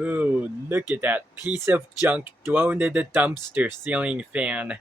Ooh, look at that piece of junk thrown in the dumpster ceiling fan.